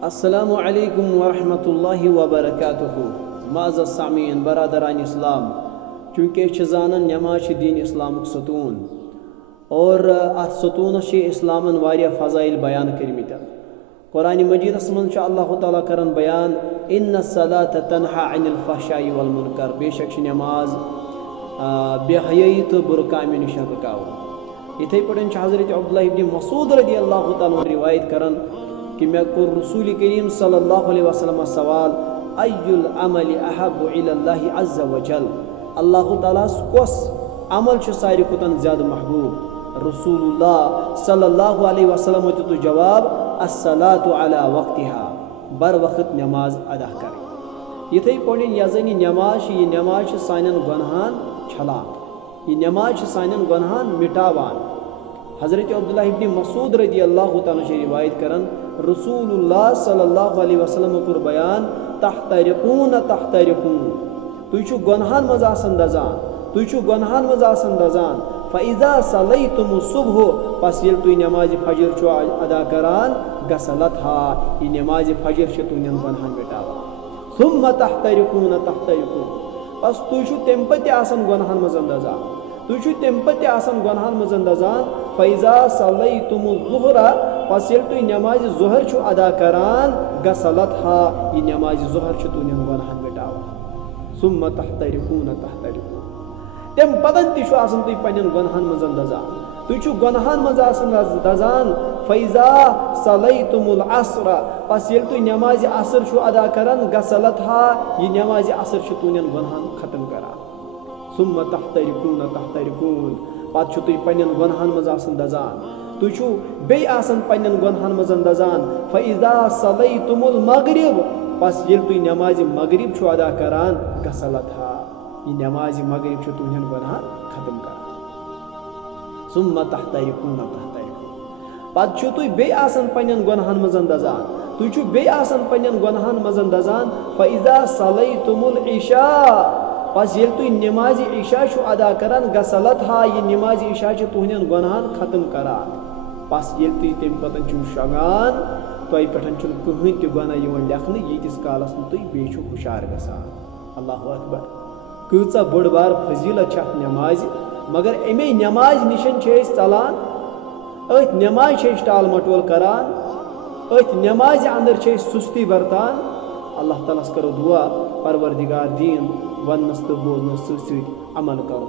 अस्सलामु अलैकुम वरहमतुल्लाहि वबरकातुहू। माज़ सामीन बरादरान इस्लाम, चूँकि जानन नमाज दीन इस्लाम सतून और अत सतूनस इस्लामन वारिया फ़ज़ाइल बयान करमित। कुरान मजीदस मं अल्लाह ताला करन बयान इन्न सलात तन्हा अनिल फ़हशाई वल मुनकर, बेशक नमाज बेहयाई तो बुर कामि निश रुकावन। इथे पे हज़रत अब्दुल्लाह इब्न मसूद रज़ियल्लाहु ताला रिवायत करन कि मैं को रसूल करीम सल्लल्लाहु अलैहि वसल्लम सवाल अय्युल अमल अहब्बु इलल्लाहि अज़्ज़ व जल, अल्लाह ताला कस अमल सारी खुतन ज़्यादा महबूब। रसूलुल्लाह सल्लल्लाहु अलैहि वसल्लम तो जवाब अस्सलातु अला वक्तिहा, बर वक्त नमाज अदा कर। इथे पे यजन नमाज सानन गुनहान छलान, यह नमाज सानन गुनहान मिटावान। हज़रत अब्दुल्लाह इब्न मसूद रज़ियल्लाहु ताला रिवायत करन रसूलुल्लाह सल्लल्लाहु अलैहि वसल्लम कर बयान तहतरिकून तहतरिकून, तुझ गुनहान मज आसन दजान, तुझ गुनहान मज आसन दजान। फ़इज़ा सलैतुम सुबह, पस येल तुई नमाज फजर छो अदा करान गसलतहा, यह नमाज फजर छ तुन गुनहान मिटावान। सुम्मा तहतरिकून तहतरिकून, पस तुझ तम पत्य आसन गुनहान मज दजान, तुझ तम पत्य आसन गुनहान मज दजान। फ़इज़ा सलैतुम ज़ुहरा, पस येल तुई नमाज ज़ुहर छो अदा करान गसलतहा, यह नमाज ज़ुहर छ तुन गुनहान मिटावान। सुम्मा तहतरिकून तहतरिकून, तम पतन तु आसन तुई पन्न गुनहान मज दजान, तुझ गुनहान मज आसन दजान। फ़इज़ा सलैतुमुल अस्र, पस येल तुई नमाज असर छो अदा करान गसलतहा, यह नमाज असर छ तुन गुनहान खत्म करान। सुम्मा तहतरिकून तहतरिकून, पत तुई पन्न गुनहान मज आसन दजान, तुझ बे आसन पन्न गुनहान मज दजान। फ़इज़ा सलैतुमुल मगरिब, पस येल तुई नमाज मगरिब छो अदा करान गसलतहा, यह नमाज मगरिब छ तुन गुनहान खत्म करान। सुम्मा तहतरिकून तहतरिकून, पत छु तुई बे आसन पन्न गुनहान मज दजान, तुझ बे आसन पन्न गुनहान मज दजान। फ़इज़ा सलैतुमुल इशा, पस येल तुई नमाज इशा छु अदा करान गसलतहा, यह नमाज इशा छ तुहन गुनहान खत्म करान। पस येल तुई तम पतन छु शगान, तुई पठन छु कहीं ते गुनाह यवन लेखन, यीतिस कालस तुई बे छु हुशार गसान। अल्लाहु अकबर, कूचा बड़ बार फजीलत छ नमाज, मगर अमे नमाज निशन छे चलान, अथ नमाज छे टाल मटोल करान, अथ नमाज अंदर छे सुस्ती बरतान। अल्लाह ताला करो दुआ परवरदिगार दीन वनस तो बोलने अमल करो।